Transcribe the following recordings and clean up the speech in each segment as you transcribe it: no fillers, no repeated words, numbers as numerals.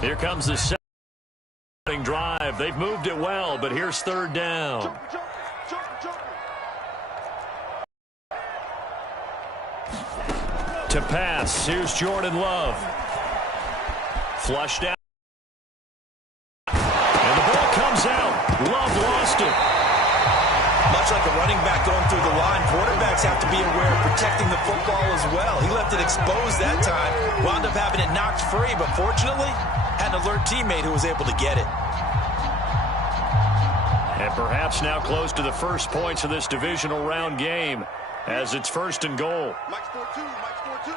Here comes the second drive. They've moved it well, but here's third down. To pass, here's Jordan Love. Flushed out. And the ball comes out. Love lost it. Much like a running back going through the line, quarterbacks have to be aware of protecting the football as well. He left it exposed that time, wound up having it knocked free, but fortunately, had an alert teammate who was able to get it. And perhaps now close to the first points of this divisional round game as it's first and goal. Mike's 4-2, Mike's 4-2.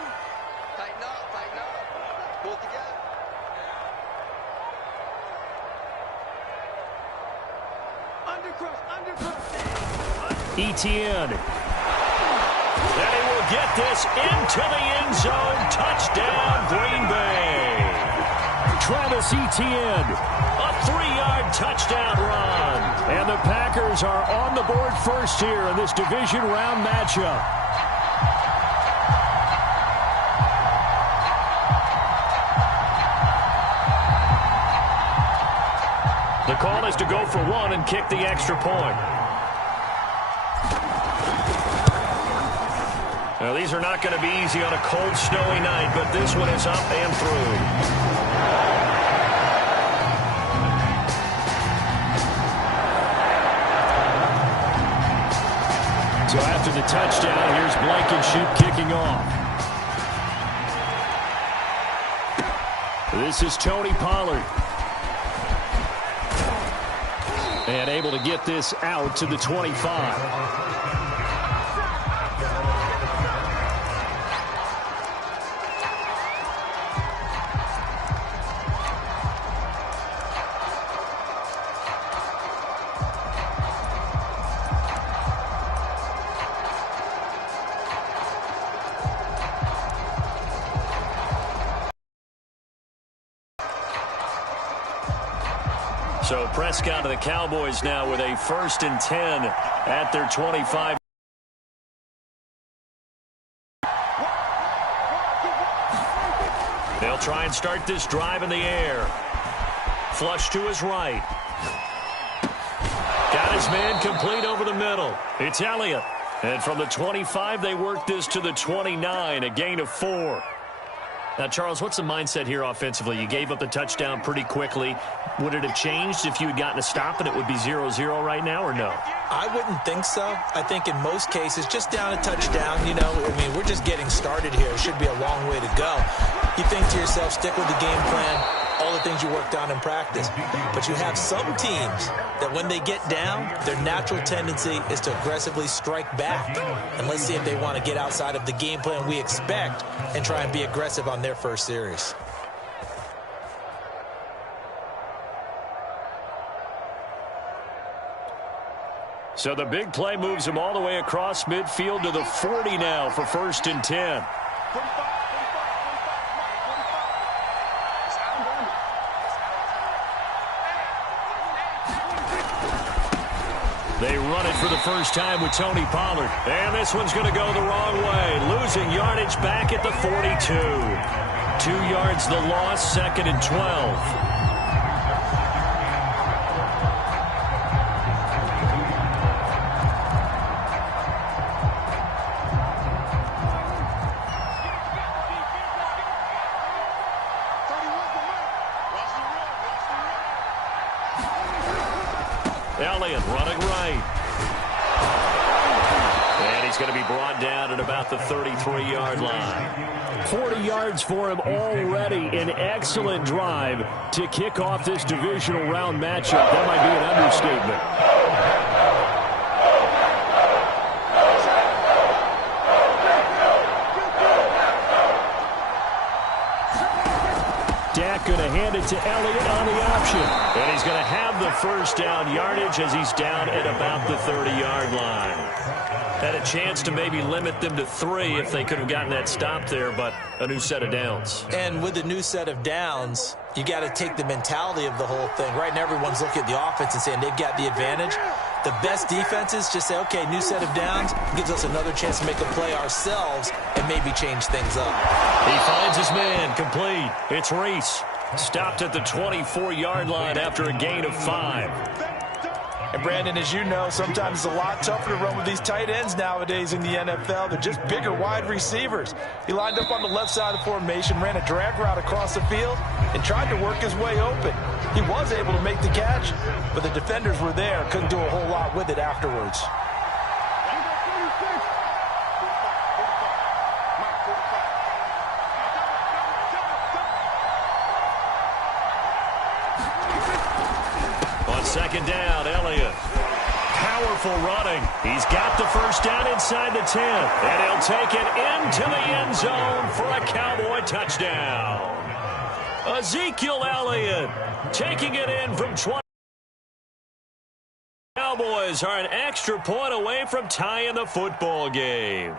Tighten up, tighten up. Pull it together. Etienne. And he will get this into the end zone. Touchdown, Green Bay. Travis Etienne, a 3-yard touchdown run. And the Packers are on the board first here in this division round matchup. The call is to go for one and kick the extra point. Now, these are not going to be easy on a cold, snowy night, but this one is up and through. So after the touchdown, here's Blankenship kicking off. This is Tony Pollard. And able to get this out to the 25. So Prescott of the Cowboys now with a 1st and 10 at their 25. They'll try and start this drive in the air. Flush to his right. Got his man complete over the middle. It's Elliott. And from the 25, they work this to the 29, a gain of 4. Now, Charles, what's the mindset here offensively? You gave up the touchdown pretty quickly. Would it have changed if you had gotten a stop and it would be 0-0 right now, or no? I wouldn't think so. I think in most cases, just down a touchdown, you know, I mean, we're just getting started here. It should be a long way to go. You think to yourself, stick with the game plan, all the things you worked on in practice. But you have some teams that when they get down, their natural tendency is to aggressively strike back. And let's see if they want to get outside of the game plan we expect and try and be aggressive on their first series. So the big play moves him all the way across midfield to the 40 now for 1st and 10. They run it for the first time with Tony Pollard. And this one's going to go the wrong way. Losing yardage back at the 42. 2 yards the loss, 2nd and 12. Elliott running right. And he's going to be brought down at about the 33-yard line. 40 yards for him already. An excellent drive to kick off this divisional round matchup. That might be an understatement. Dak going to hand it to Elliott on the option. And he's going to have the first down yardage as he's down at about the 30-yard line. Had a chance to maybe limit them to 3 if they could have gotten that stop there, but a new set of downs. And with a new set of downs, you got to take the mentality of the whole thing. Right now, everyone's looking at the offense and saying they've got the advantage. The best defenses just say, okay, new set of downs, gives us another chance to make a play ourselves and maybe change things up. He finds his man complete. It's Reese. Stopped at the 24-yard line after a gain of 5. And Brandon, as you know, sometimes it's a lot tougher to run with these tight ends nowadays in the NFL. They're just bigger wide receivers. He lined up on the left side of the formation, ran a drag route across the field, and tried to work his way open. He was able to make the catch, but the defenders were there, couldn't do a whole lot with it afterwards. Second down, Elliott. Powerful running. He's got the first down inside the 10. And he'll take it into the end zone for a Cowboy touchdown. Ezekiel Elliott taking it in from 20. Cowboys are an extra point away from tying the football game.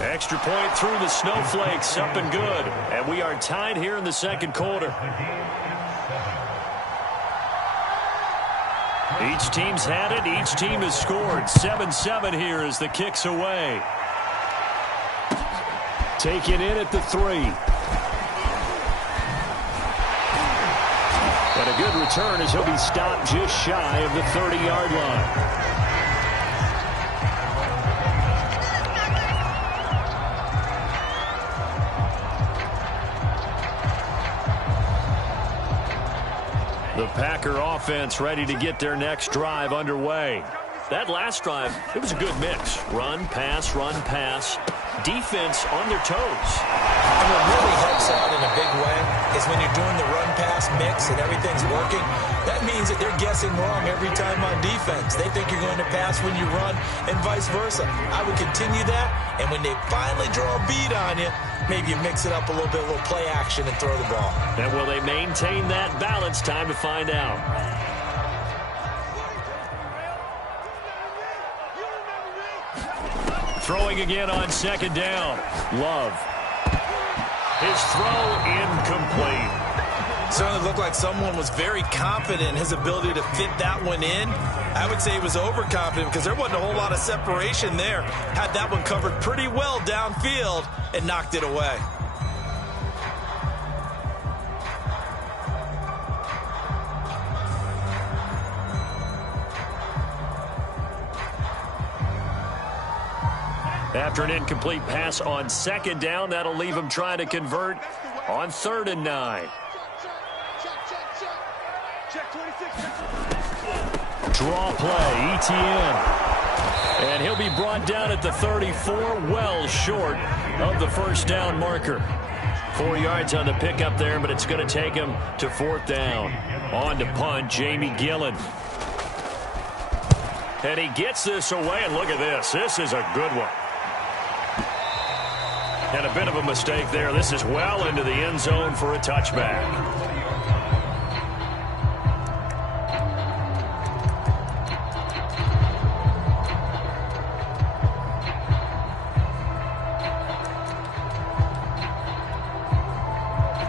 Extra point through the snowflakes, up and good. And we are tied here in the second quarter. Each team's had it. Each team has scored. 7-7 here as the kick's away. Taken in at the 3. And a good return as he'll be stopped just shy of the 30-yard line. The Packer offense ready to get their next drive underway. That last drive, it was a good mix. Run, pass, defense on their toes. And what really helps out in a big way is when you're doing the run-pass mix and everything's working, that means that they're guessing wrong every time on defense. They think you're going to pass when you run and vice versa. I would continue that, and when they finally draw a beat on you, maybe you mix it up a little bit, a little play action, and throw the ball. And will they maintain that balance? Time to find out. Throwing again on second down. Love. His throw incomplete. Certainly looked like someone was very confident in his ability to fit that one in. I would say he was overconfident because there wasn't a whole lot of separation there. Had that one covered pretty well downfield and knocked it away. After an incomplete pass on second down, that'll leave him trying to convert on 3rd and 9. Draw play, ETN. And he'll be brought down at the 34, well short of the first down marker. 4 yards on the pickup there, but it's going to take him to 4th down. On to punt, Jamie Gillen. And he gets this away, and look at this. This is a good one. And a bit of a mistake there. This is well into the end zone for a touchback.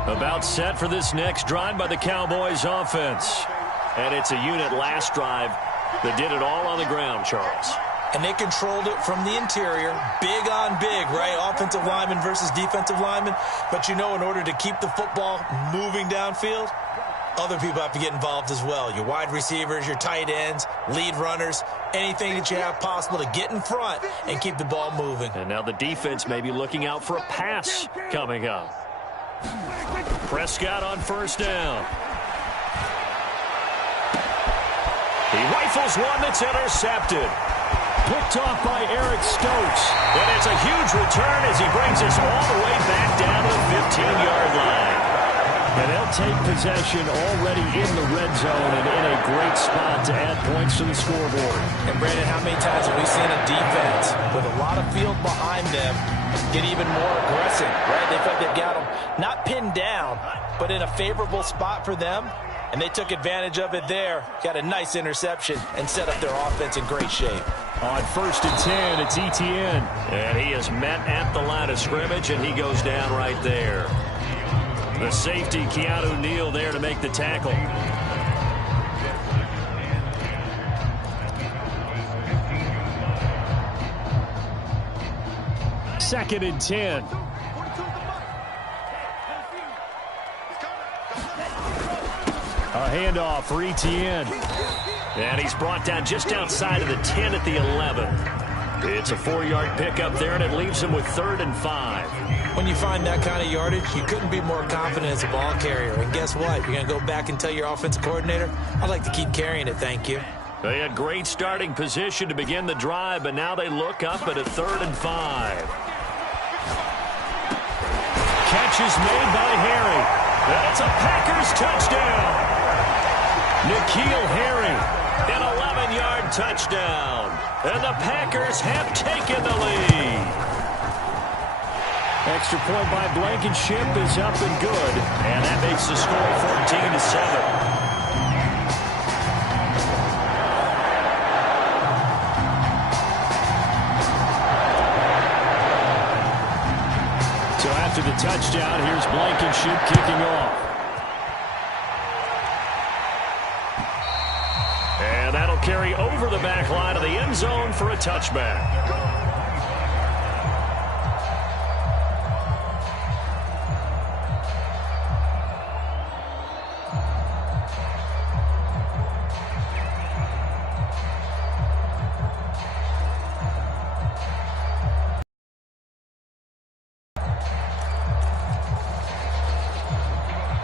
About set for this next drive by the Cowboys offense. And it's a unit last drive that did it all on the ground, Charles. And they controlled it from the interior, big on big, right? Offensive lineman versus defensive lineman. But you know, in order to keep the football moving downfield, other people have to get involved as well. Your wide receivers, your tight ends, lead runners, anything that you have possible to get in front and keep the ball moving. And now the defense may be looking out for a pass coming up. Prescott on first down. He rifles one that's intercepted. Picked off by Eric Stokes. And it's a huge return as he brings us all the way back down to the 15-yard line. And they'll take possession already in the red zone and in a great spot to add points to the scoreboard. And, Brandon, how many times have we seen a defense with a lot of field behind them get even more aggressive, right? They felt they've got them not pinned down, but in a favorable spot for them. And they took advantage of it there. Got a nice interception and set up their offense in great shape. On 1st and 10, it's ETN. And he is met at the line of scrimmage, and he goes down right there. The safety, Keanu Neal, there to make the tackle. Second and 10. handoff for Etienne. And he's brought down just outside of the 10 at the 11. It's a 4-yard pickup there, and it leaves him with 3rd and 5. When you find that kind of yardage, you couldn't be more confident as a ball carrier. And guess what? You're going to go back and tell your offensive coordinator, I'd like to keep carrying it, thank you. They had great starting position to begin the drive, but now they look up at a 3rd and 5. Catch is made by Harry. And it's a Packers touchdown. N'Keal Harry, an 11-yard touchdown. And the Packers have taken the lead. Extra point by Blankenship is up and good. And that makes the score 14-7. After the touchdown, here's Blankenship kicking off. And that'll carry over the back line of the end zone for a touchback.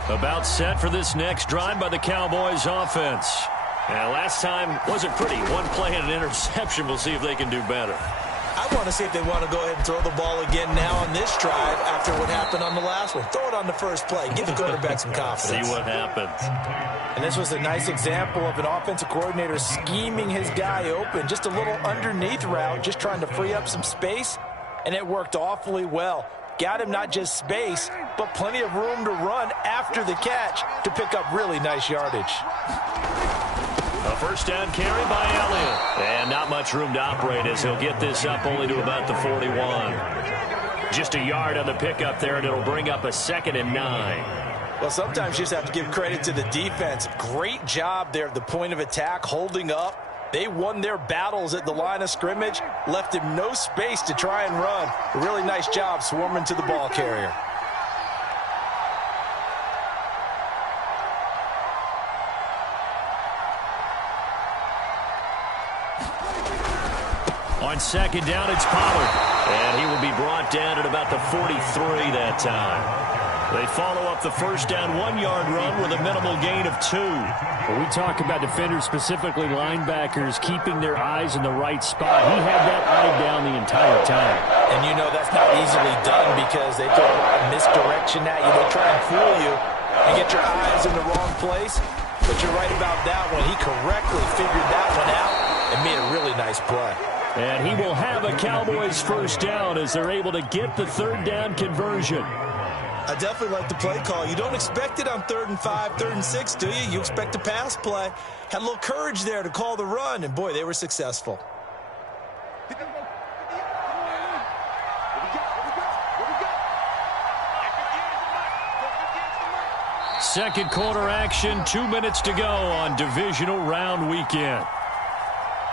About set for this next drive by the Cowboys offense. And last time wasn't pretty. One play and an interception. We'll see if they can do better. I want to see if they want to go ahead and throw the ball again now on this drive after what happened on the last one. Throw it on the first play. Give the quarterback some confidence. See what happens. And this was a nice example of an offensive coordinator scheming his guy open. Just a little underneath route, just trying to free up some space. And it worked awfully well. Got him not just space, but plenty of room to run after the catch to pick up really nice yardage. A first down carry by Elliott. And not much room to operate as he'll get this up only to about the 41. Just a yard on the pickup there, and it'll bring up a 2nd and 9. Well, sometimes you just have to give credit to the defense. Great job there at the point of attack, holding up. They won their battles at the line of scrimmage, left him no space to try and run. A really nice job swarming to the ball carrier. On 2nd down, it's Pollard. And he will be brought down at about the 43 that time. They follow up the first down 1-yard run with a minimal gain of 2. When we talk about defenders, specifically linebackers, keeping their eyes in the right spot, he had that eye down the entire time. And you know that's not easily done because they throw a lot of misdirection at you. They try and fool you and get your eyes in the wrong place. But you're right about that one. He correctly figured that one out and made a really nice play. And he will have a Cowboys first down as they're able to get the 3rd down conversion. I definitely like the play call. You don't expect it on 3rd and 5, 3rd and 6, do you? You expect a pass play. Had a little courage there to call the run, and boy, they were successful. Second quarter action, 2 minutes to go on divisional round weekend.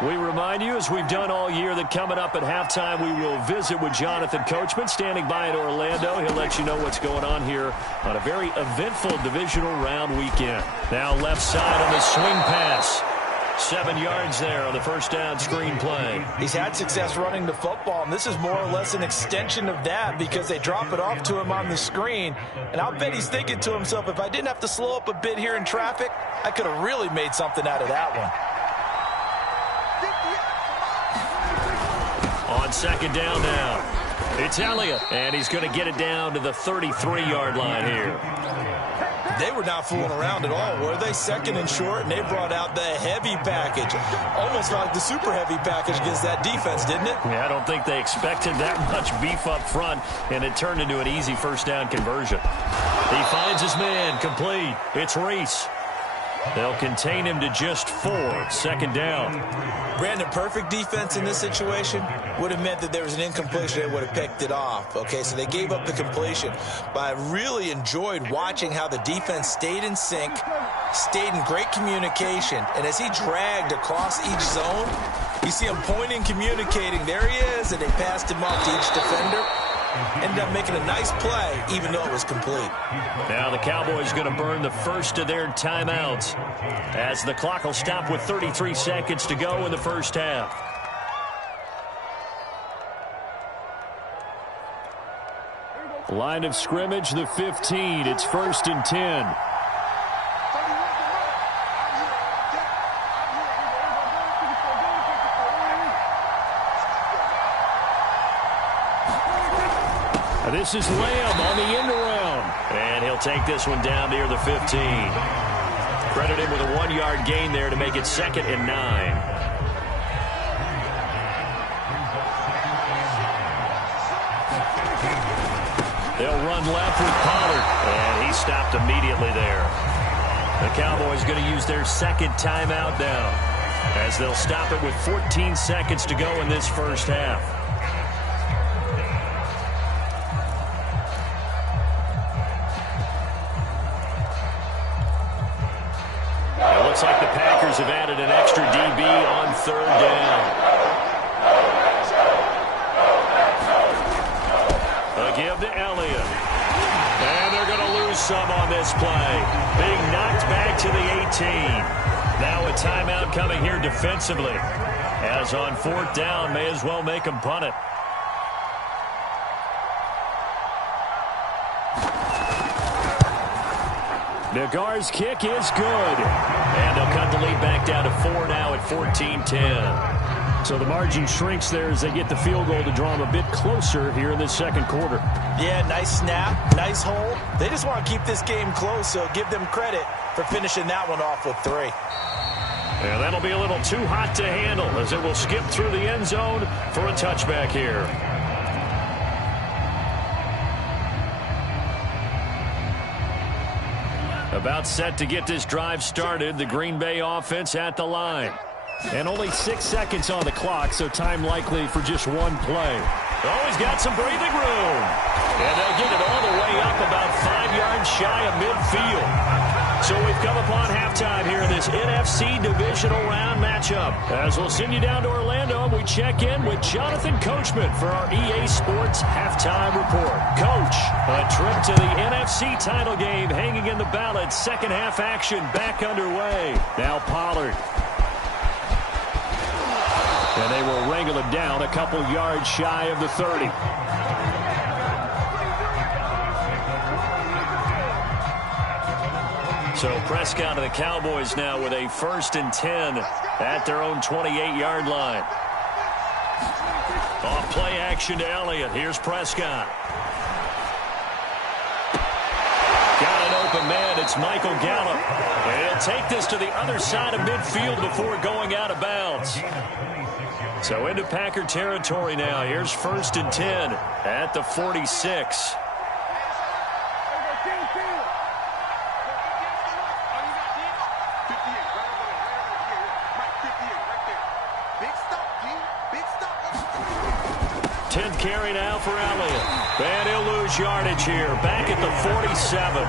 We remind you, as we've done all year, that coming up at halftime, we will visit with Jonathan Coachman, standing by in Orlando. He'll let you know what's going on here on a very eventful divisional round weekend. Now left side on the swing pass. 7 yards there on the first down screen play. He's had success running the football, and this is more or less an extension of that because they drop it off to him on the screen. And I'll bet he's thinking to himself, if I didn't have to slow up a bit here in traffic, I could have really made something out of that one. On 2nd down now, it's Elliott, and he's going to get it down to the 33-yard line here. They were not fooling around at all, were they? 2nd and short, and they brought out the heavy package. Almost like the super heavy package against that defense, didn't it? Yeah, I don't think they expected that much beef up front, and it turned into an easy first down conversion. He finds his man, complete. It's Reese. They'll contain him to just 4. 2nd down. Brandon, perfect defense in this situation would have meant that there was an incompletion. They would have picked it off. Okay, so they gave up the completion. But I really enjoyed watching how the defense stayed in sync, stayed in great communication. And as he dragged across each zone, you see him pointing, communicating. There he is, and they passed him off to each defender. Ended up making a nice play, even though it was complete. Now the Cowboys going to burn the first of their timeouts as the clock will stop with 33 seconds to go in the first half. Line of scrimmage, the 15. It's 1st and 10. This is Lamb on the end around. And he'll take this one down near the 15. Credit him with a 1-yard gain there to make it 2nd and 9. They'll run left with Pollard. And he stopped immediately there. The Cowboys going to use their second timeout now, as they'll stop it with 14 seconds to go in this first half. Looks like the Packers have added an extra DB on 3rd down. A give to Elliott. And they're going to lose some on this play. Being knocked back to the 18. Now a timeout coming here defensively. As on 4th down, may as well make them punt it. Nagar's kick is good. And they'll cut the lead back down to 4 now at 14-10. So the margin shrinks there as they get the field goal to draw them a bit closer here in this second quarter. Yeah, nice snap, nice hold. They just want to keep this game close, so give them credit for finishing that one off with 3. And that'll be a little too hot to handle as it will skip through the end zone for a touchback here. About set to get this drive started. The Green Bay offense at the line. And only 6 seconds on the clock, so time likely for just one play. Oh, he's got some breathing room. And they'll get it all the way up about 5 yards shy of midfield. So we've come upon halftime here in this NFC Divisional Round matchup. As we'll send you down to Orlando, we check in with Jonathan Coachman for our EA Sports Halftime Report. Coach, a trip to the NFC title game hanging in the balance. Second half action back underway. Now Pollard. And they will wrangle him down a couple yards shy of the 30. So Prescott and the Cowboys now with a 1st and 10 at their own 28-yard line. Off play action to Elliott. Here's Prescott. Got an open man. It's Michael Gallup. And he'll take this to the other side of midfield before going out of bounds. So into Packer territory now. Here's 1st and 10 at the 46. Carry now for Elliott. And he'll lose yardage here. Back at the 47.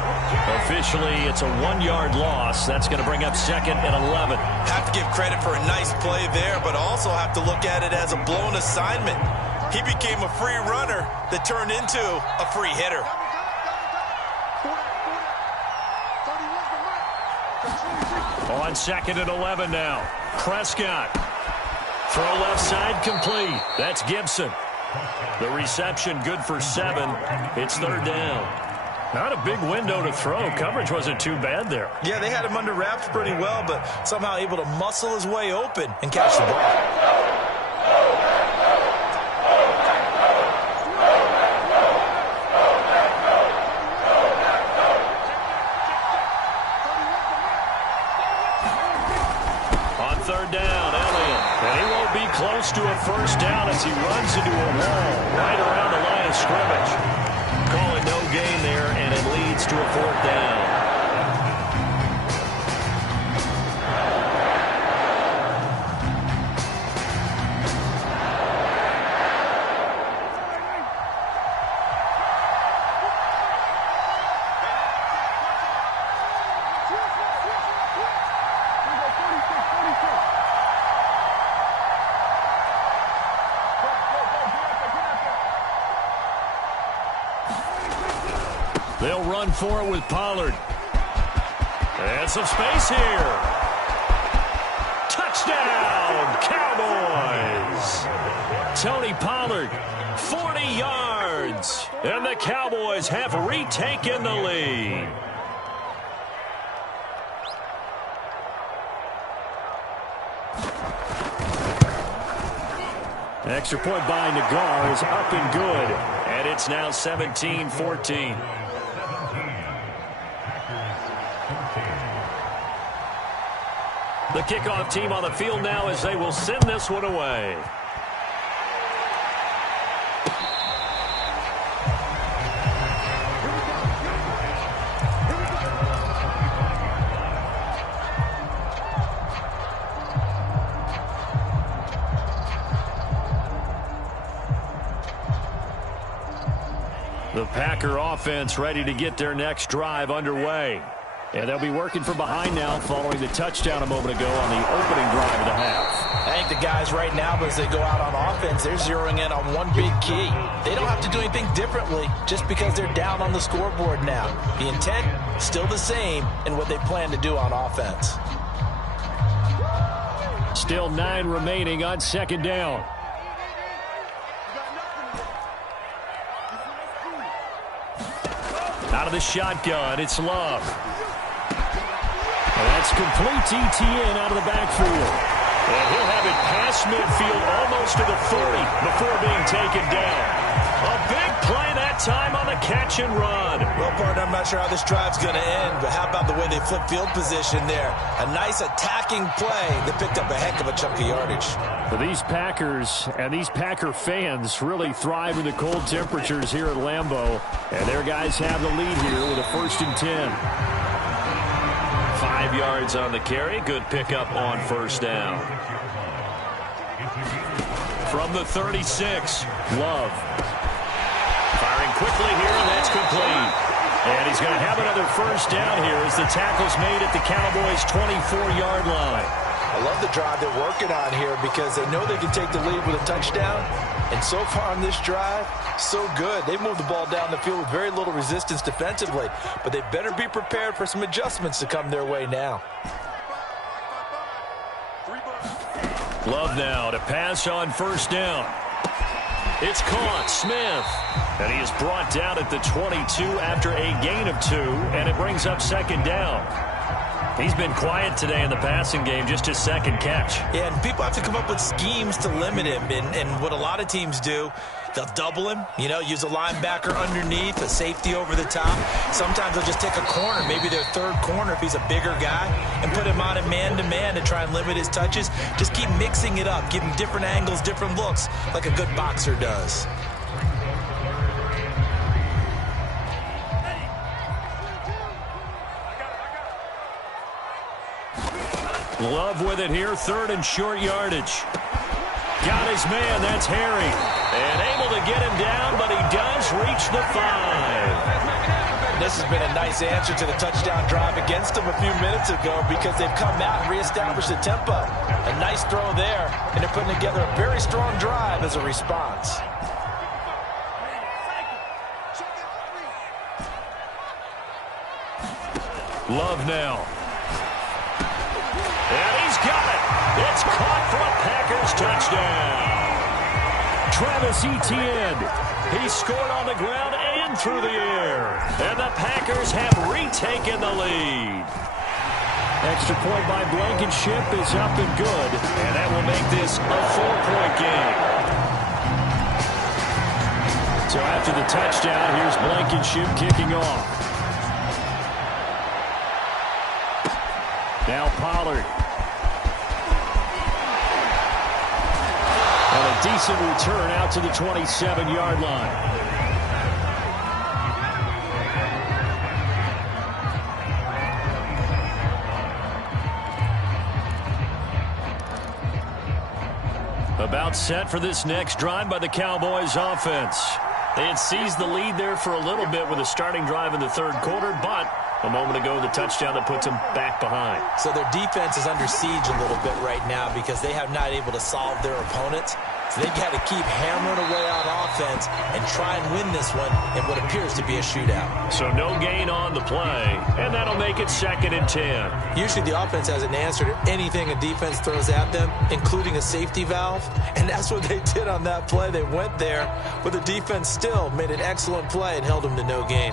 Officially, it's a 1-yard loss. That's going to bring up 2nd and 11. Have to give credit for a nice play there, but also have to look at it as a blown assignment. He became a free runner that turned into a free hitter. On 2nd and 11 now. Prescott. Throw left side complete. That's Gibson. The reception good for 7. It's 3rd down. Not a big window to throw. Coverage wasn't too bad there. Yeah, they had him under wraps pretty well, but somehow able to muscle his way open and catch the ball. Close to a 1st down as he runs into a wall right around the line of scrimmage. Call it no gain there, and it leads to a 4th down. run for it with Pollard. And some space here. Touchdown, Cowboys. Tony Pollard, 40 yards. And the Cowboys have retaken the lead. Extra point by Nagar is up and good. And it's now 17-14. The kickoff team on the field now as they will send this one away. The Packer offense ready to get their next drive underway. And they'll be working from behind now following the touchdown a moment ago on the opening drive of the half. I think the guys right now, as they go out on offense, they're zeroing in on one big key. They don't have to do anything differently just because they're down on the scoreboard now. The intent, still the same in what they plan to do on offense. Still 9 remaining on second down. Out of the shotgun, it's Love. And that's complete to Etienne out of the backfield. And he'll have it past midfield almost to the 30 before being taken down. A big play that time on the catch and run. Well, partner, I'm not sure how this drive's going to end, but how about the way they flip field position there? A nice attacking play that picked up a heck of a chunk of yardage. For these Packers and these Packer fans really thrive in the cold temperatures here at Lambeau. And their guys have the lead here with a 1st and 10. 5 yards on the carry. Good pickup on first down. From the 36, Love. Firing quickly here, and that's complete. And he's going to have another first down here as the tackle's made at the Cowboys' 24-yard line. I love the drive they're working on here because they know they can take the lead with a touchdown. And so far on this drive, so good. They moved the ball down the field with very little resistance defensively. But they better be prepared for some adjustments to come their way now. Love now to pass on first down. It's caught, Smith. And he is brought down at the 22 after a gain of 2, and it brings up second down. He's been quiet today in the passing game, just his second catch. Yeah, and people have to come up with schemes to limit him. And what a lot of teams do, they'll double him, use a linebacker underneath, a safety over the top. Sometimes they'll just take a corner, maybe their third corner if he's a bigger guy, and put him on a man-to-man to try and limit his touches. Just keep mixing it up, give him different angles, different looks, like a good boxer does. Love with it here, 3rd and short yardage. Got his man, that's Harry. And able to get him down, but he does reach the 5. This has been a nice answer to the touchdown drive against them a few minutes ago because they've come out and reestablished the tempo. A nice throw there, and they're putting together a very strong drive as a response. Love now. And he's got it. It's caught for a Packers touchdown. Travis Etienne. He scored on the ground and through the air. And the Packers have retaken the lead. Extra point by Blankenship is up and good. And that will make this a 4-point game. So after the touchdown, here's Blankenship kicking off. Now Pollard. And a decent return out to the 27-yard line. About set for this next drive by the Cowboys offense. They had seized the lead there for a little bit with a starting drive in the 3rd quarter, but a moment ago, the touchdown that puts them back behind. So their defense is under siege a little bit right now because they have not able to solve their opponents. So they've got to keep hammering away on offense and try and win this one in what appears to be a shootout. So no gain on the play, and that'll make it 2nd and 10. Usually the offense has an answer to anything a defense throws at them, including a safety valve, and that's what they did on that play. They went there, but the defense still made an excellent play and held them to no gain.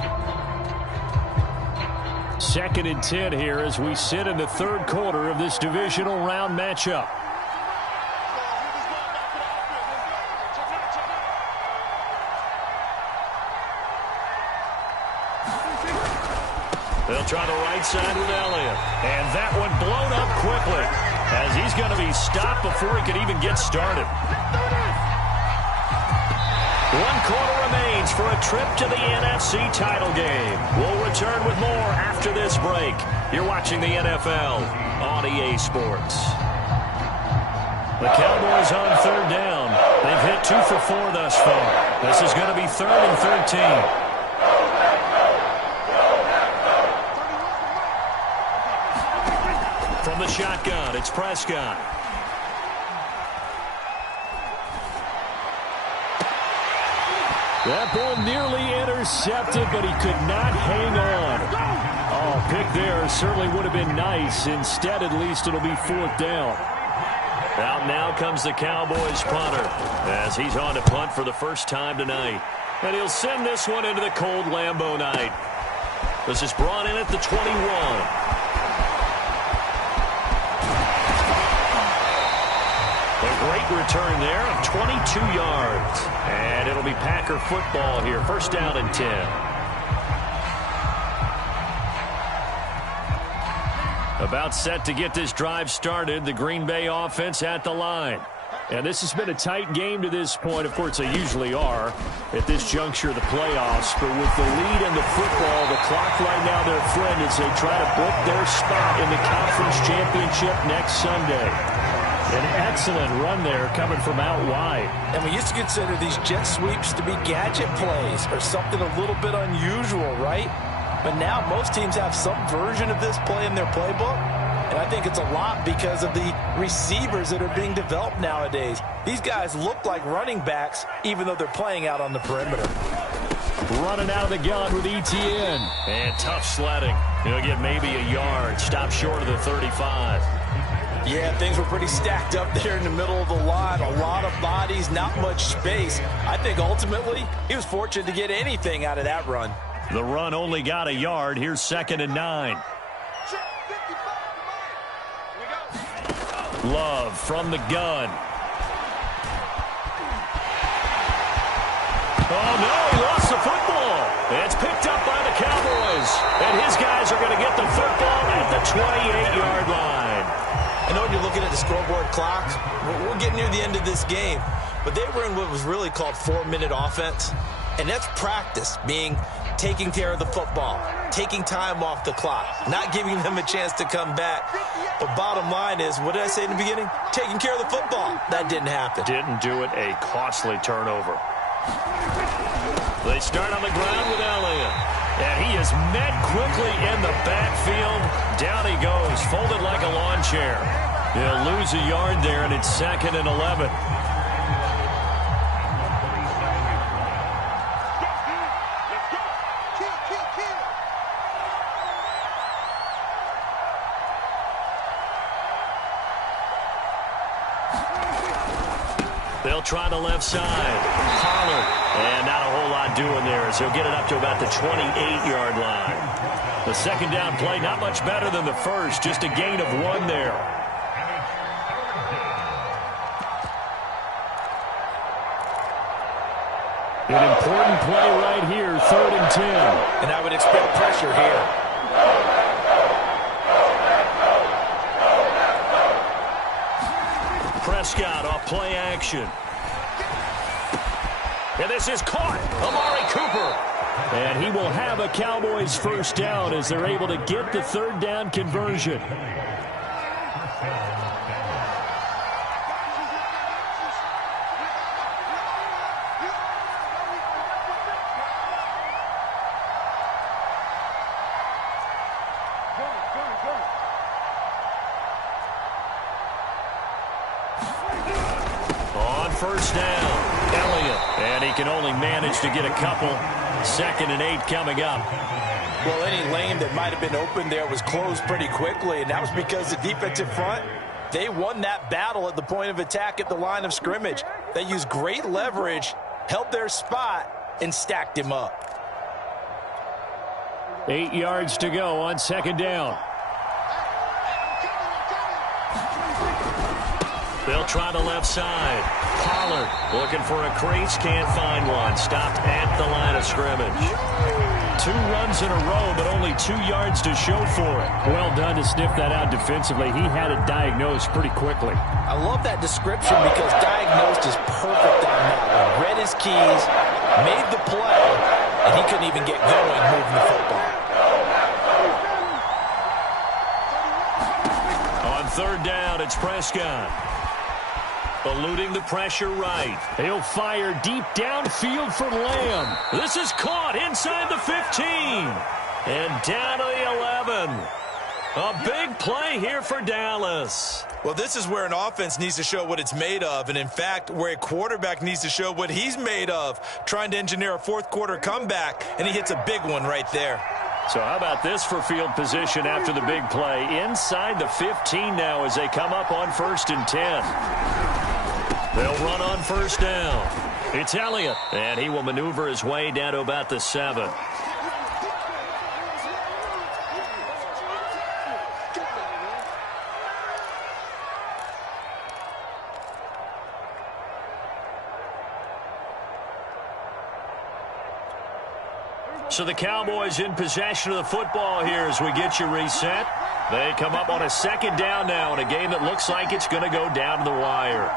2nd and 10 here as we sit in the 3rd quarter of this divisional round matchup. They'll try the right side with Elliott. And that one blown up quickly as he's going to be stopped before he can even get started. 1 quarter remains for a trip to the NFC title game. We'll return with more after this break. You're watching the NFL on EA Sports. The Cowboys on 3rd down. They've hit 2 for 4 thus far. This is going to be 3rd and 13. From the shotgun, it's Prescott. That ball nearly intercepted, but he could not hang on. Oh, pick there certainly would have been nice. Instead, at least, it'll be 4th down. Out now comes the Cowboys punter as he's on to punt for the first time tonight. And he'll send this one into the cold Lambeau night. This is brought in at the 21. A great return there of 22 yards. And it'll be Packer football here. 1st down and 10. About set to get this drive started. The Green Bay offense at the line. And this has been a tight game to this point. Of course, they usually are at this juncture of the playoffs. But with the lead in the football, the clock right now their friend as they try to book their spot in the conference championship next Sunday. An excellent run there coming from out wide. And we used to consider these jet sweeps to be gadget plays or something a little bit unusual, right? But now most teams have some version of this play in their playbook. And I think it's a lot because of the receivers that are being developed nowadays. These guys look like running backs even though they're playing out on the perimeter. Running out of the gun with Etienne. And tough sledding. He'll get maybe a yard. Stop short of the 35. Yeah, things were pretty stacked up there in the middle of the line. A lot of bodies, not much space. I think ultimately he was fortunate to get anything out of that run. The run only got a yard. Here's 2nd and 9. Love from the gun. Oh, no, he lost the football. It's picked up by the Cowboys. And his guys are going to get the football at the 28-yard line. I know when you're looking at the scoreboard clock, we're getting near the end of this game. But they were in what was really called 4-minute offense. And that's practice, being taking care of the football, taking time off the clock, not giving them a chance to come back. But bottom line is, what did I say in the beginning? Taking care of the football. That didn't happen. Didn't do it. A costly turnover. They start on the ground with Elliott. And he is met quickly in the backfield. Down he goes, folded like a lawn chair. He'll lose a yard there, and it's 2nd and 11. They'll try the left side. Pollard. And not a whole lot doing there as he'll get it up to about the 28-yard line. The 2nd down play, not much better than the first. Just a gain of 1 there. An important play right here, 3rd and 10. And I would expect pressure here. Prescott off play action. And this is caught. Amari Cooper. And he will have a Cowboys 1st down as they're able to get the 3rd down conversion. first down. Elliott. And he can only manage to get a couple. 2nd and 8 coming up. Well, any lane that might have been open there was closed pretty quickly, and that was because the defensive front, they won that battle at the point of attack at the line of scrimmage. They used great leverage, held their spot, and stacked him up. 8 yards to go on 2nd down. They'll try the left side. Pollard looking for a crease, can't find one. Stopped at the line of scrimmage. 2 runs in a row, but only 2 yards to show for it. Well done to sniff that out defensively. He had it diagnosed pretty quickly. I love that description because diagnosed is perfect on that one. Read his keys, made the play, and he couldn't even get going moving the football. On 3rd down, it's Prescott. Eluding the pressure right. He'll fire deep downfield for Lamb. This is caught inside the 15. And down to the 11. A big play here for Dallas. Well, this is where an offense needs to show what it's made of. And, in fact, where a quarterback needs to show what he's made of. Trying to engineer a 4th-quarter comeback. And he hits a big one right there. So how about this for field position after the big play? Inside the 15 now as they come up on 1st and 10. They'll run on 1st down. It's Elliott, and he will maneuver his way down to about the 7. So the Cowboys in possession of the football here as we get you reset. They come up on a 2nd down now in a game that looks like it's going to go down to the wire.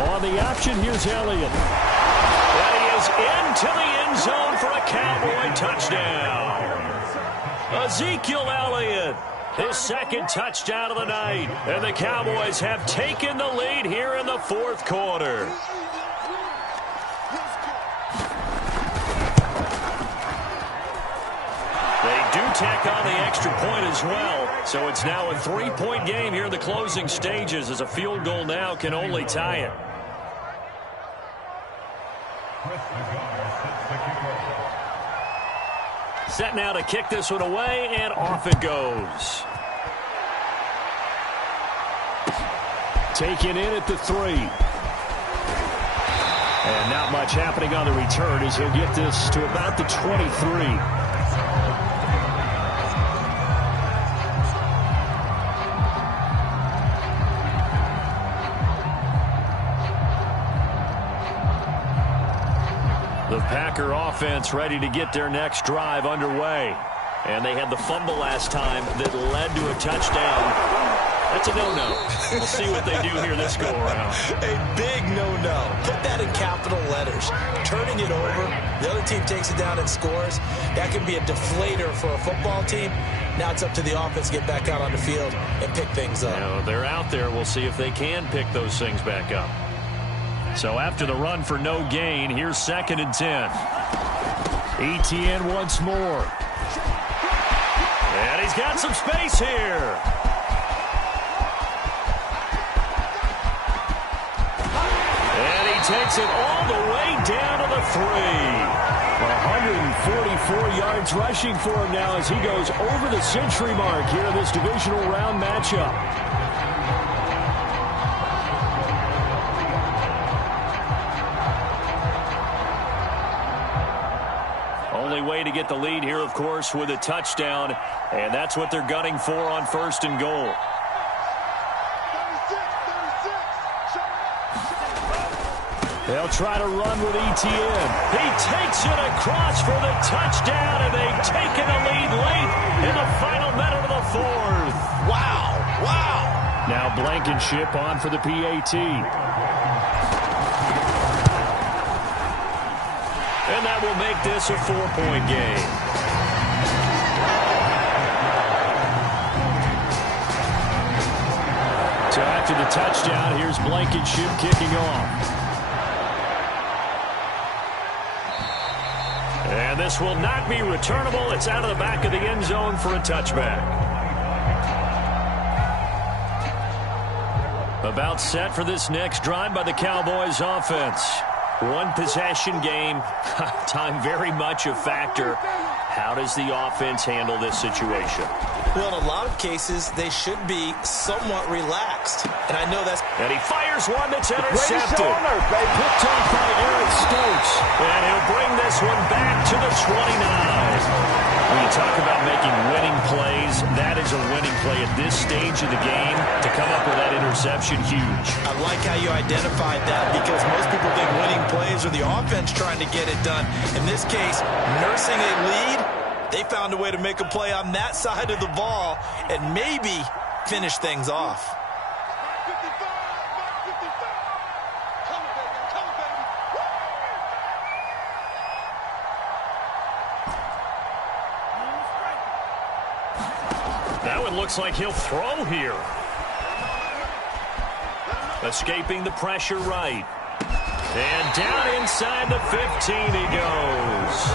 On the option, here's Elliott. And he is into the end zone for a Cowboy touchdown. Ezekiel Elliott, his 2nd touchdown of the night. And the Cowboys have taken the lead here in the 4th quarter. Tack on the extra point as well. So it's now a 3-point game here in the closing stages as a field goal now can only tie it. Set now to kick this one away, and off it goes. Taken in at the 3. And not much happening on the return as he'll get this to about the 23. The Packer offense ready to get their next drive underway. And they had the fumble last time that led to a touchdown. That's a no-no. We'll see what they do here this go-around. A big no-no. Put that in capital letters. Turning it over, the other team takes it down and scores. That can be a deflator for a football team. Now it's up to the offense to get back out on the field and pick things up. Now, they're out there. We'll see if they can pick those things back up. So after the run for no gain, here's 2nd and 10. ETN once more. And he's got some space here. And he takes it all the way down to the 3. 144 yards rushing for him now as he goes over the century mark here in this divisional round matchup. Only way to get the lead here, of course, with a touchdown, and that's what they're gunning for on 1st and goal. They'll try to run with ETN. He takes it across for the touchdown, and they've taken the lead late in the final minute of the 4th. Wow, wow. Now Blankenship on for the PAT. And that will make this a 4-point game. So after the touchdown, here's Blankenship kicking off. And this will not be returnable. It's out of the back of the end zone for a touchback. About set for this next drive by the Cowboys offense. One possession game. Time very much a factor. How does the offense handle this situation? Well, in a lot of cases, they should be somewhat relaxed. And I know that's... And he fires one that's intercepted. Picked off by Eric Stokes. And he'll bring this one back to the 29. When you talk about making winning plays, that is a winning play at this stage of the game. To come up with that interception, huge. I like how you identified that, because most people think winning plays are the offense trying to get it done. In this case, nursing a lead, they found a way to make a play on that side of the ball and maybe finish things off. Now it looks like he'll throw here. Escaping the pressure right. And down inside the 15 he goes.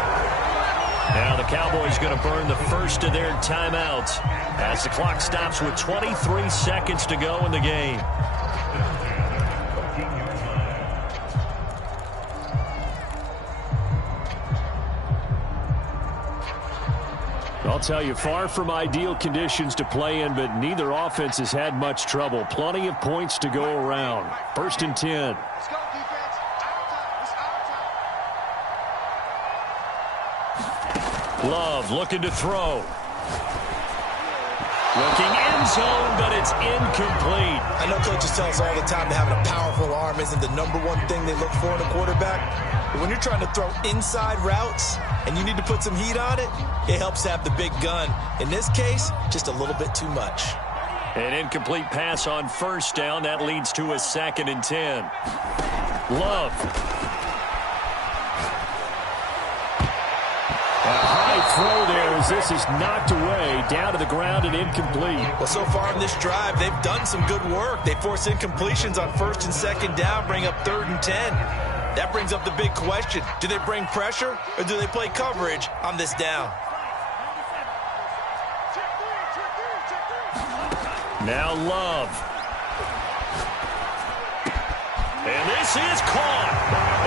Now the Cowboys going to burn the first of their timeouts as the clock stops with 23 seconds to go in the game. I'll tell you, far from ideal conditions to play in, but neither offense has had much trouble. Plenty of points to go around. 1st and 10. Let's go, defense. It's our time. Love looking to throw. Looking end zone, but it's incomplete. I know coaches tell us all the time that having a powerful arm isn't the #1 thing they look for in a quarterback. But when you're trying to throw inside routes and you need to put some heat on it, it helps to have the big gun. In this case, just a little bit too much. An incomplete pass on 1st down. That leads to a 2nd and 10. Love. A high throw there as this is knocked away, down to the ground and incomplete. Well, so far in this drive, they've done some good work. They force incompletions on 1st and 2nd down, bring up 3rd and 10. That brings up the big question. Do they bring pressure or do they play coverage on this down? Now Love. And this is caught.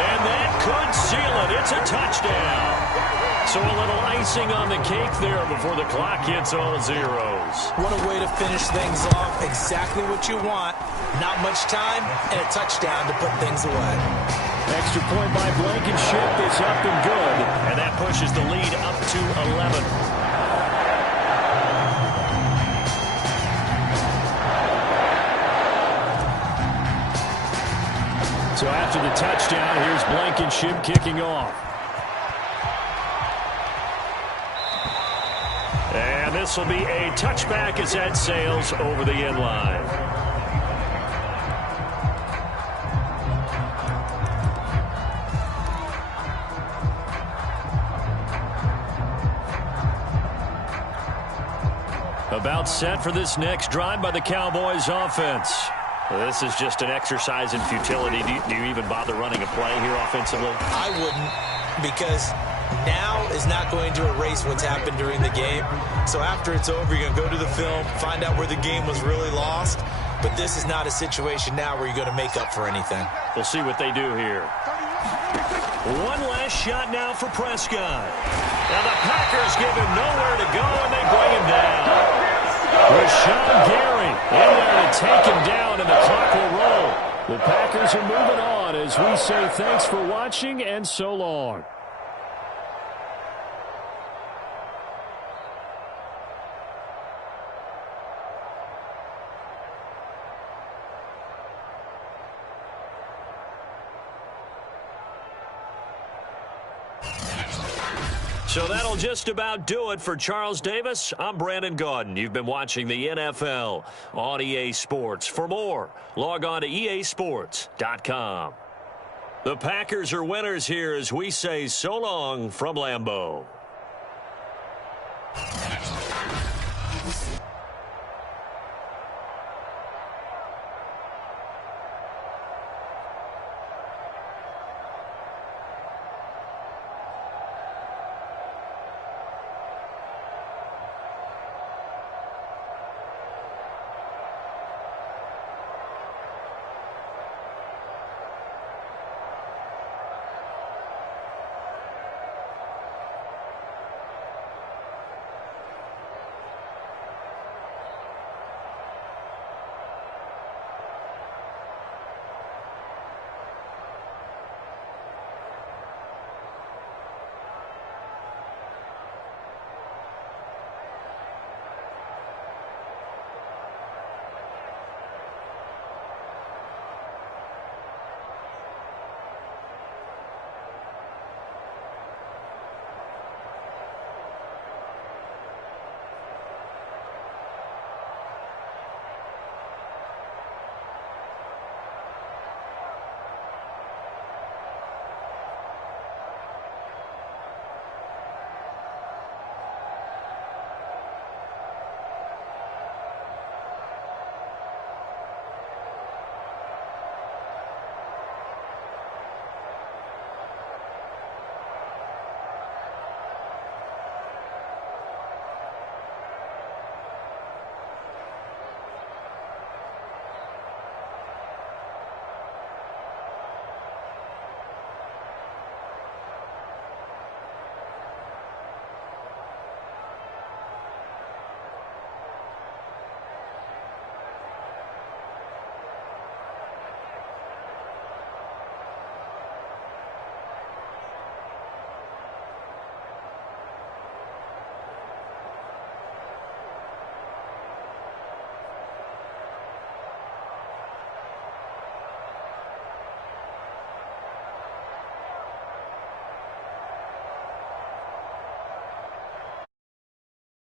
And that could seal it. It's a touchdown. So a little icing on the cake there before the clock hits all zeros. What a way to finish things off. Exactly what you want. Not much time and a touchdown to put things away. Extra point by Blankenship is up and good. And that pushes the lead up to 11. So after the touchdown, here's Blankenship kicking off. And this will be a touchback as that sails over the end line. About set for this next drive by the Cowboys offense. This is just an exercise in futility. Do you even bother running a play here offensively? I wouldn't, because now is not going to erase what's happened during the game. So after it's over, you're going to go to the film, find out where the game was really lost. But this is not a situation now where you're going to make up for anything. We'll see what they do here. One last shot now for Prescott. Now the Packers give him nowhere to go, and they bring him down. Rashawn Gary in there to take him down, and the clock will roll. The Packers are moving on as we say thanks for watching and so long. So that'll just about do it for Charles Davis. I'm Brandon Gaudin. You've been watching the NFL on EA Sports. For more, log on to easports.com. The Packers are winners here as we say so long from Lambeau.